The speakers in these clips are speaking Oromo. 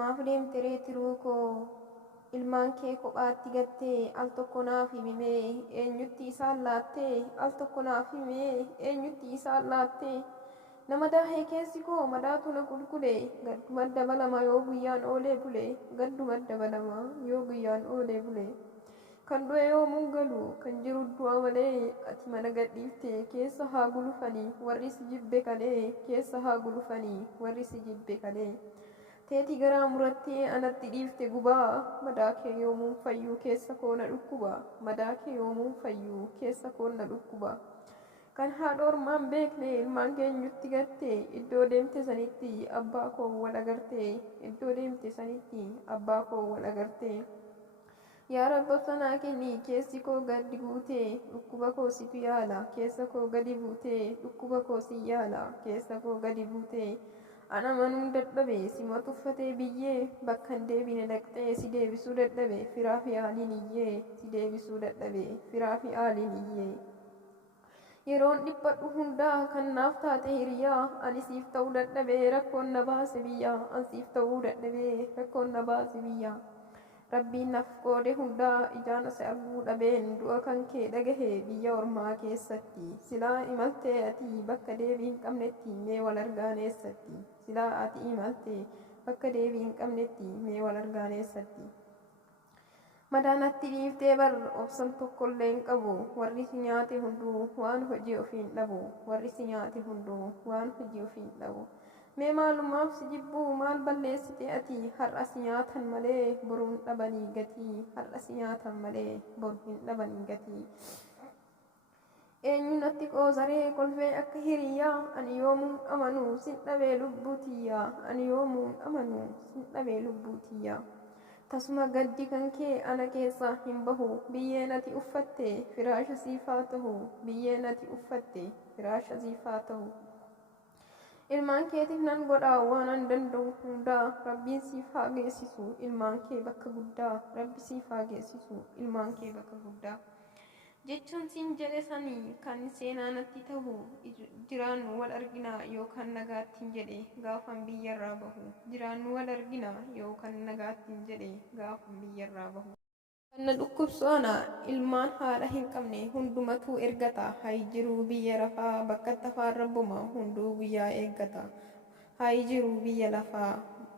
maaf deemte ree tiruu koo ilmaan kee kophaatti gattee al tokko naaf himee eenyutti isaan laattee al tokko naaf himee eenyutti isaan laattee nama daahee keessi koo madaatu na qulqulee gadduma dabalama yoo guyyaan oolee bule gadduma dabalama yoo guyyaan oolee bule kan du'e yoomuun galu kan jiru du'a malee ati mana gadhiiftee keessa haa gulufanii warri si jibbe kalee keessa haa gulufanii warri si jibbe kalee teeti garaa murattee anatti dhiifte gubaa madaa kee yoomuun fayyuu keessa koo na dhukkuba madaa kee yoomuun fayyuu keessa koo na dhukkuba kan haadha ormaan beekne ilmaan keenyutti gatte iddoo deemte sanitti abbaa koo wal agarte iddoo deemte sanitti abbaa koo wal agarte yaa rabba sanaa kenni keessi koo gadi buutee dhukkuba koo situ yaala keessa koo gadi buutee dhukkuba koo si yaala keessa koo gadi buutee ana manuun dadhabe sima tuffatee biyyee bakka hin deebine dhaqxee si deebisuu dadhabe firaa fi haaliin iyyee si deebisuu dadhabe firaa fi haaliin iyyee yeroon dhiphadhu hundaa kan naaf taate hiriyaa ani siif ta'uu dadhabe rakkoon na baase biyyaa an siif ta'uu dadhabe rakkoon na baase biyyaa rabbiin naaf qoode hundaa ijaan as arguu dhabeen du'a kan kee dhagahe biyya ormaa keessatti silaa imaltee ati bakka deebii hin qabnetti mee wal argaan eessatti silaa ati imaltee bakka deebii hin qabnetti mee wal argaan eessatti madaanatti dhiiftee bar obsan tokkollee hin qabu warri si nyaate hunduu waan hojii ofiin dhabu warri si nyaate hunduu waan hojii ofiin dhabu mee maalumaaf si jibbuu maal balleessite ati har'a si nyaatan malee boruun dhabanii gatii har'a si nyaatan malee boruun dhabanii gatii eenyu natti qoosaree kolfee akka hiriyaa ani yoomuun amanuu sin dhabee lubbuutiyyaa ani yoomuun amanuu sin dhabee lubbuutiyyaa tasuma gaddi kan kee ana keessa hin bahu biyyeen ati uffatte firaasha siifaa tahu biyyeen ati uffatte firaasha siifaa tahu ilmaan keetiif nan godhaa waan an danda'u hundaa rabbiin siif haa geessisu ilmaan kee bakka guddaa rabbi siif haa geessisu ilmaan kee bakka guddaa jechuun siin jedhe sanii kan seenaa natti ta'u jiraannu wal argina yookaan nagaattiin jedhe gaafan biyyarraa bahu jiraannu wal argina yookaan nagaattiin jedhe gaafan biyyarraa bahu kan na dhukkubsu ana ilmaan haadha hin qabne hundumatuu ergata hayi jiru biyya lafaa bakka tafaan rabbuma hunduu guyyaa eeggata hayi jiru biyya lafaa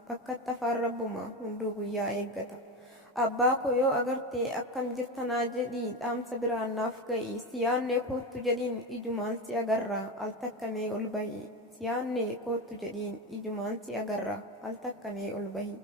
bakka tafaan rabbuma hunduu guyyaa eeggata abbaa koo yoo agarte akkam jirtanaa jedhii dhaamsa biraan naaf ga'i siyaannee koottu jedhiin ijumaan si agarra al takkamee ol bahi siyaannee koottu jedhiin ijumaan si agarra al takkamee ol bahi